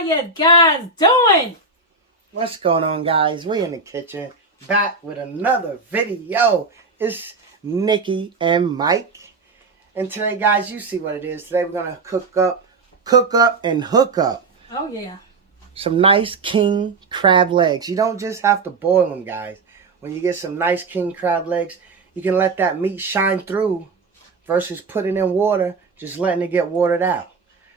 How you guys doing? What's going on, guys? We in the kitchen, back with another video. It's Nikki and Mike. And today, guys, you see what it is. Today we're gonna cook up and hook up. Oh yeah. Some nice king crab legs. You don't just have to boil them, guys. When you get some nice king crab legs, you can let that meat shine through versus putting in water, just letting it get watered out.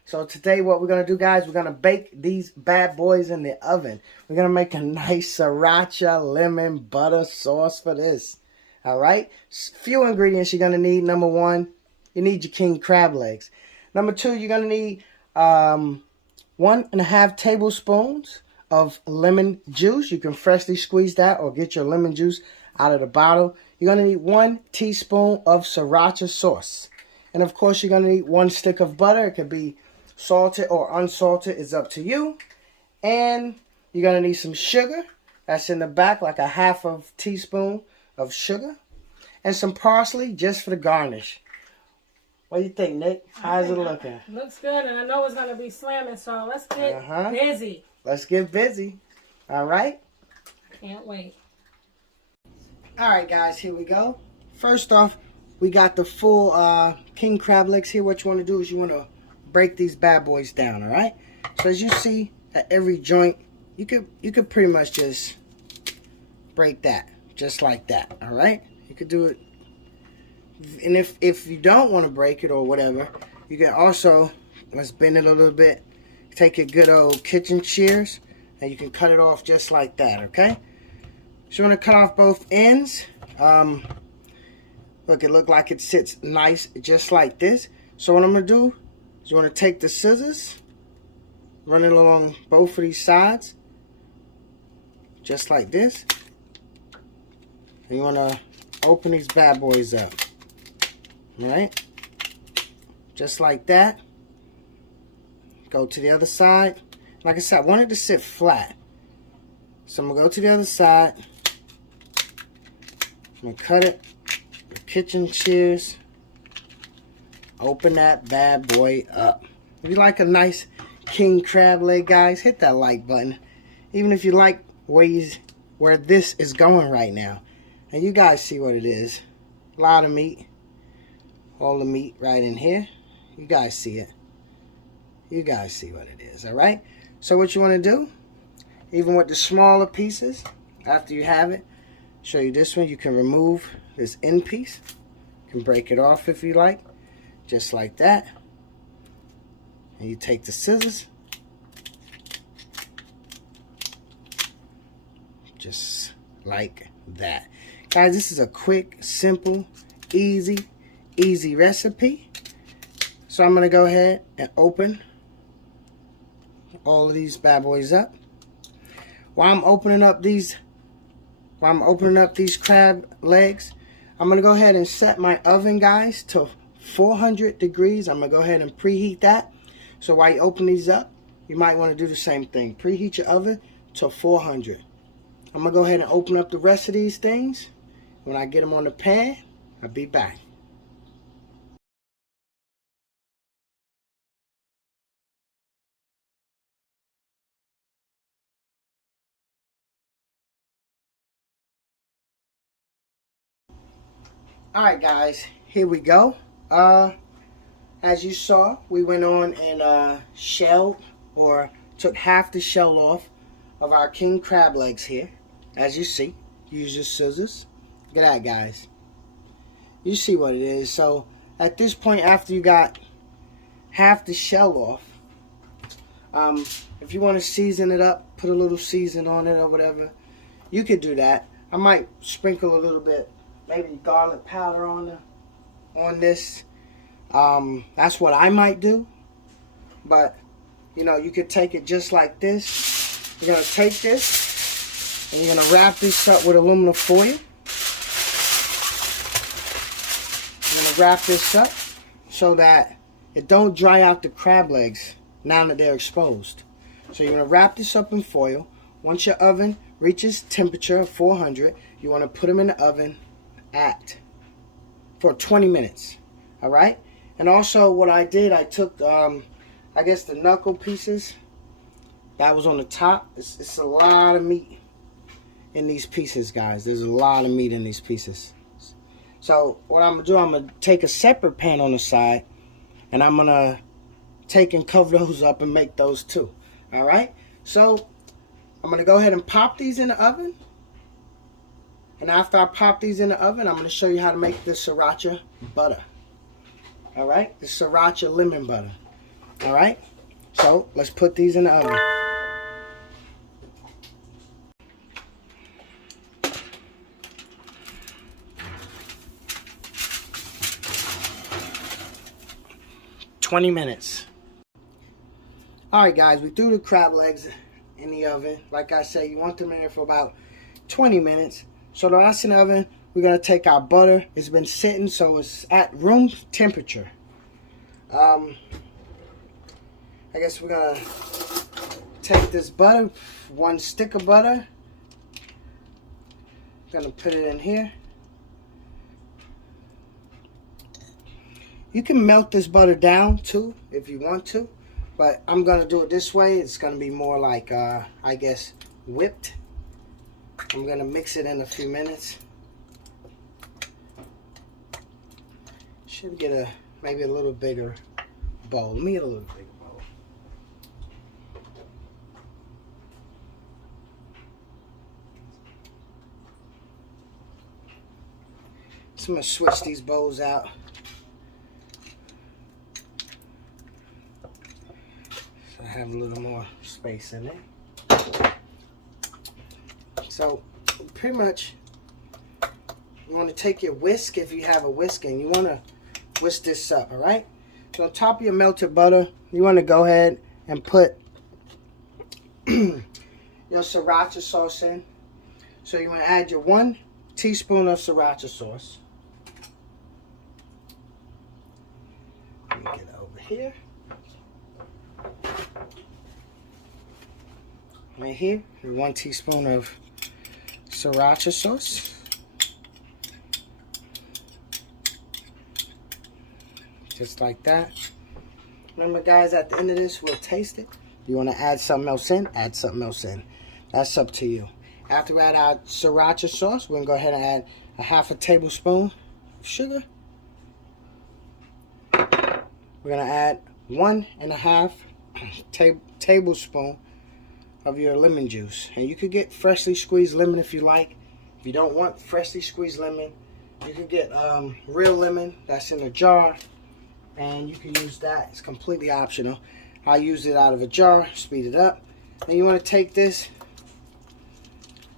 So today what we're going to do, guys, we're going to bake these bad boys in the oven. We're going to make a nice Sriracha lemon butter sauce for this. All right? Few ingredients you're going to need. Number one, you need your king crab legs. Number two, you're going to need 1.5 tablespoons of lemon juice. You can freshly squeeze that or get your lemon juice out of the bottle. You're going to need 1 teaspoon of Sriracha sauce. And of course, you're going to need 1 stick of butter. It could be salted or unsalted, is up to you. And you're going to need some sugar. That's in the back, like a 1/2 teaspoon of sugar. And some parsley just for the garnish. What do you think, Nick? How's it looking? Looks good, and I know it's going to be slamming, so let's get busy. Let's get busy. All right? Can't wait. All right, guys, here we go. First off, we got the full king crab legs here. What you want to do is you want to break these bad boys down, all right? So as you see at every joint, you could pretty much just break that, just like that, all right? You could do it. And if you don't want to break it or whatever, you can also, let's bend it a little bit, take your good old kitchen shears, and you can cut it off just like that, okay? So you want to cut off both ends. Look, it looked like it sits nice just like this. So what I'm going to do is you want to take the scissors, run it along both of these sides, just like this. And you want to open these bad boys up. Alright? Just like that. Go to the other side. Like I said, I want it to sit flat. So I'm going to go to the other side. I'm going to cut it. Kitchen shears. Open that bad boy up. If you like a nice king crab leg, guys, hit that like button. Even if you like where this is going right now. And you guys see what it is. A lot of meat. All the meat right in here. You guys see it. You guys see what it is, alright? So what you want to do, even with the smaller pieces, after you have it, show you this one, you can remove this end piece. You can break it off if you like, just like that. And you take the scissors, just like that. Guys, this is a quick, simple, easy recipe. So I'm going to go ahead and open all of these bad boys up. While I'm opening up these crab legs, I'm going to go ahead and set my oven, guys, to 400 degrees. I'm going to go ahead and preheat that. So while you open these up, you might want to do the same thing. Preheat your oven to 400. I'm going to go ahead and open up the rest of these things. When I get them on the pan, I'll be back. Alright, guys, here we go. As you saw, we went on and shelled or took half the shell off of our king crab legs here. As you see, use your scissors. Look at that, guys. You see what it is. So at this point, after you got half the shell off, if you want to season it up, put a little season on it or whatever, you could do that. I might sprinkle a little bit, maybe garlic powder on this. That's what I might do. But, you know, you could take it just like this. You're going to take this and you're going to wrap this up with aluminum foil. You're going to wrap this up so that it don't dry out the crab legs now that they're exposed. So you're going to wrap this up in foil. Once your oven reaches temperature of 400, you want to put them in the oven for 20 minutes. All right? And also what I did, I took, I guess the knuckle pieces That was on the top. It's a lot of meat in these pieces, guys. There's a lot of meat in these pieces. So what I'm going to do, I'm going to take a separate pan on the side, and I'm going to take and cover those up and make those too. All right? So I'm going to go ahead and pop these in the oven. And after I pop these in the oven, I'm going to show you how to make the Sriracha butter. All right? The Sriracha lemon butter. All right? So let's put these in the oven. $20. Alright guys, we threw the crab legs in the oven. Like I said, you want them in there for about 20 minutes. So that's in the oven. We're going to take our butter. It's been sitting, so it's at room temperature. I guess we're going to take this butter, one stick of butter. Going to put it in here. You can melt this butter down too if you want to, but I'm going to do it this way. It's going to be more like, I guess, whipped. I'm going to mix it in a few minutes. Should get maybe a little bigger bowl. Let me get a little bigger bowl. So I'm going to switch these bowls out. I have a little more space in there. So pretty much you want to take your whisk, if you have a whisk, and you want to whisk this up. All right, so on top of your melted butter, you want to go ahead and put your Sriracha sauce in. So you want to add your 1 teaspoon of Sriracha sauce. Let me get it over here. Right here, 1 teaspoon of Sriracha sauce. Just like that. Remember guys, at the end of this, we'll taste it. You want to add something else in? Add something else in. That's up to you. After we add our Sriracha sauce, we're going to go ahead and add a ½ tablespoon of sugar. We're going to add 1½ tablespoon of your lemon juice, and you could get freshly squeezed lemon if you like. If you don't want freshly squeezed lemon, you can get real lemon that's in a jar, and you can use that. It's completely optional. I use it out of a jar, speed it up. And you want to take this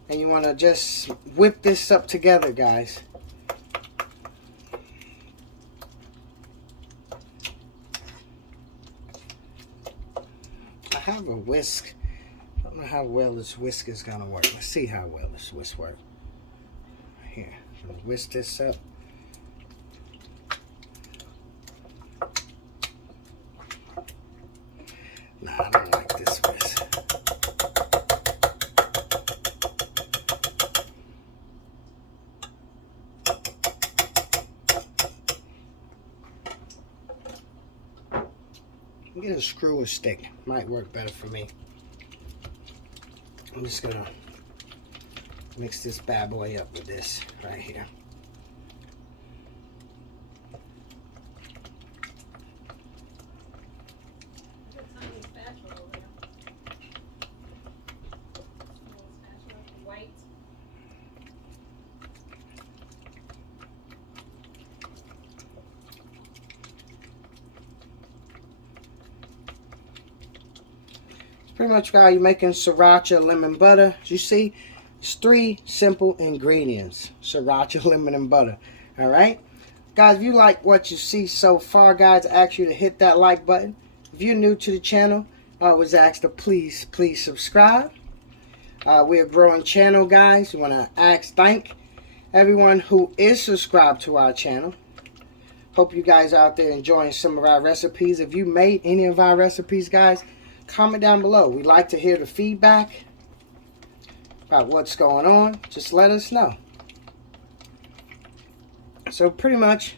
and you want to just whip this up together, guys. I have a whisk. I don't know how well this whisk is going to work. Let's see how well this whisk works. Here, whisk this up. Nah, I don't like this whisk. Get a screw or stick. Might work better for me. I'm just gonna mix this bad boy up with this right here. Pretty much how you're making Sriracha lemon butter. As you see, it's 3 simple ingredients. Sriracha, lemon, and butter. Alright? Guys, if you like what you see so far, guys, I ask you to hit that like button. If you're new to the channel, I always ask to please subscribe. We're a growing channel, guys. We want to thank everyone who is subscribed to our channel. Hope you guys are out there enjoying some of our recipes. If you made any of our recipes, guys, comment down below. We like to hear the feedback about what's going on. Just let us know. So pretty much,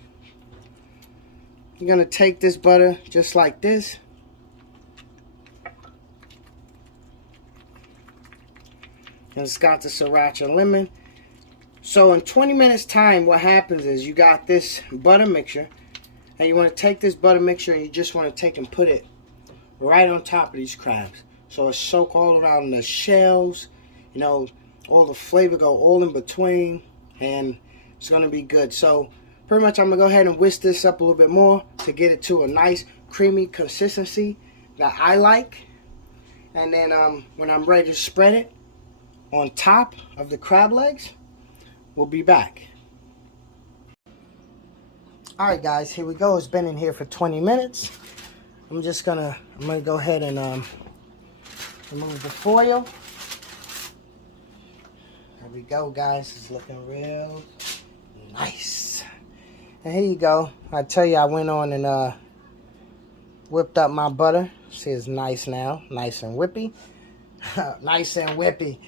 you're going to take this butter just like this. And it's got the sriracha lemon. So in 20 minutes time, what happens is you got this butter mixture. And you want to take this butter mixture and you just want to take and put it right on top of these crabs. So it soak all around the shells. You know, all the flavor go all in between. And it's going to be good. So pretty much I'm going to go ahead and whisk this up a little bit more to get it to a nice creamy consistency that I like. And then when I'm ready to spread it on top of the crab legs, we'll be back. Alright guys, here we go. It's been in here for 20 minutes. I'm gonna go ahead and remove the foil. There we go guys, it's looking real nice. And here you go. I tell you, I went on and whipped up my butter. See, it's nice now, nice and whippy. Nice and whippy.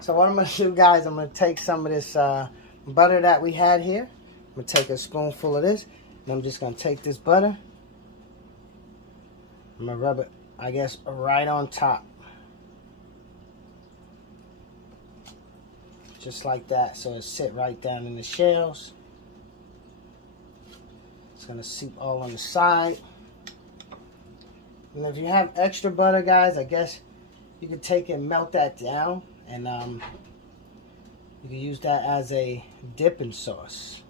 So what I'm gonna do guys, I'm gonna take some of this butter that we had here. I'm going to take a spoonful of this, and I'm just going to take this butter. I'm going to rub it, I guess, right on top. Just like that, so it sit right down in the shells. It's going to seep all on the side. And if you have extra butter, guys, I guess you could take and melt that down, and you can use that as a dipping sauce.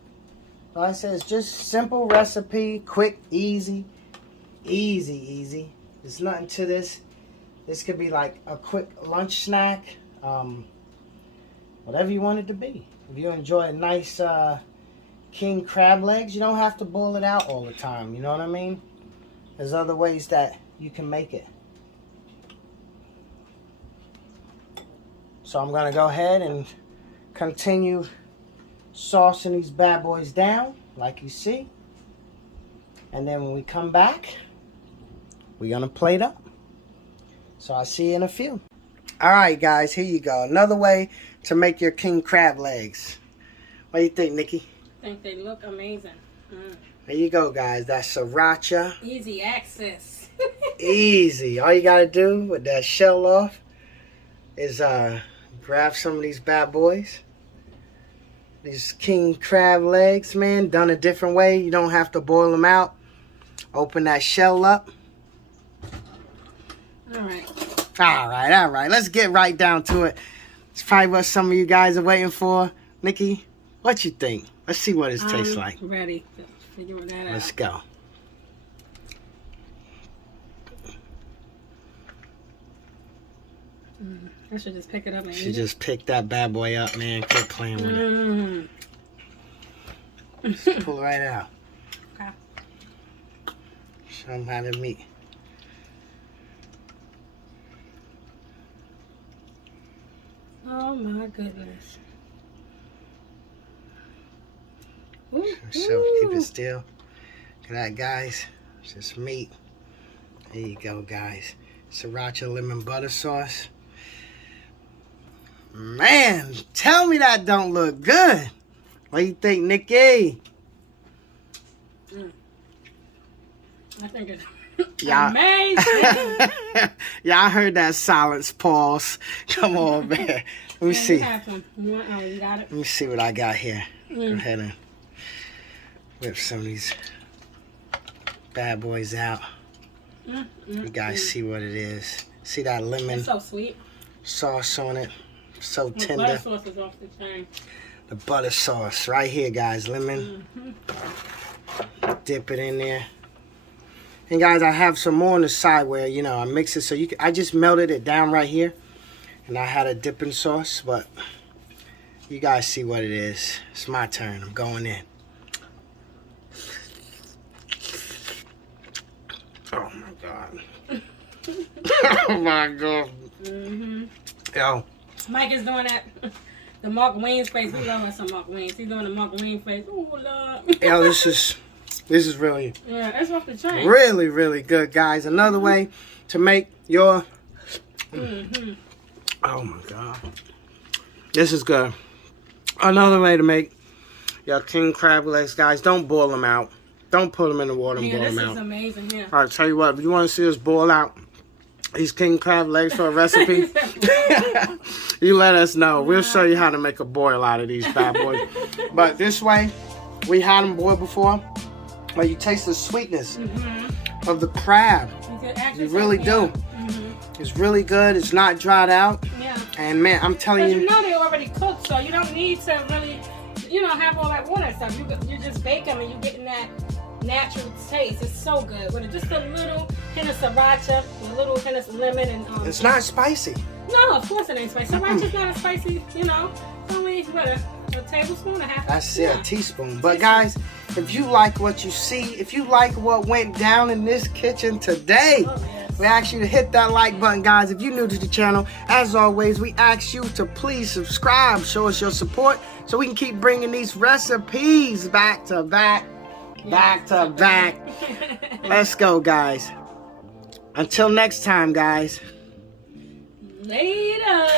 Like I said, it's just simple recipe, quick, easy. There's nothing to this. This could be like a quick lunch snack, whatever you want it to be. If you enjoy a nice king crab legs, you don't have to boil it out all the time. You know what I mean? There's other ways that you can make it. So I'm gonna go ahead and continue saucing these bad boys down like you see, and then when we come back, we're gonna plate up. So I'll see you in a few. Alright guys, here you go, another way to make your king crab legs. What do you think, Nikki? I think they look amazing. There you go guys, that's sriracha. Easy access. Easy. All you gotta do with that shell off is grab some of these bad boys. These king crab legs, man, done a different way. You don't have to boil them out. Open that shell up. All right. Let's get right down to it. It's probably what some of you guys are waiting for. Nikki, what you think? Let's see what it tastes like. Ready to figure that out. Let's go. I should just pick it up and She eat just picked that bad boy up, man. Quit playing with it. Just pull it right out. Okay. Show them how to meet. Oh my goodness. Ooh, So keep it still. Look at that, guys. It's just meat. There you go, guys. Sriracha lemon butter sauce. Man, tell me that don't look good. What do you think, Nikki? I think it's Y'all, amazing. y'all heard that silence pause. Come on, man. Let me see. You got it. Let me see what I got here. Go ahead and whip some of these bad boys out. You guys see what it is. See that lemon It's so sweet. sauce on it. So The tender. butter sauce is off the chain. The butter sauce right here, guys. Lemon. Dip it in there. And guys, I have some more on the side where, you know, I mix it so you can, I just melted it down right here. And I had a dipping sauce, but you guys see what it is. It's my turn. I'm going in. Oh my God. Oh my God. Yo. Mike is doing that. The Mark Wayne's face. We love us some Mark Wayne's. He's doing the Mark Wayne face. Ooh, Lord. Yo, this is really, Yeah, that's off the chain. really, really good, guys. Another way to make your... Oh my God. This is good. Another way to make your king crab legs, guys. Don't boil them out. Don't put them in the water and boil them out. This is amazing here. All right, tell you what. If you want to see us boil out, these king crab legs for a recipe, you let us know. We'll show you how to make a boil out of these bad boys. But this way, we had them boiled before, but you taste the sweetness of the crab. You really do. It's really good. It's not dried out. Yeah. And man, I'm telling you. You know they already cooked, so you don't need to really, have all that water and stuff. You just bake them and you're getting that natural taste. It's so good. With just a little hint of sriracha, a little hint of lemon, and it's not spicy. No, of course it ain't spicy. Sriracha's not a spicy, it's only what, a tablespoon, a half. That's it, a teaspoon. But guys, if you like what you see, if you like what went down in this kitchen today, we ask you to hit that like button, guys. If you're new to the channel, as always, we ask you to please subscribe, show us your support, so we can keep bringing these recipes back to back. Let's go, guys. Until next time, guys. Later.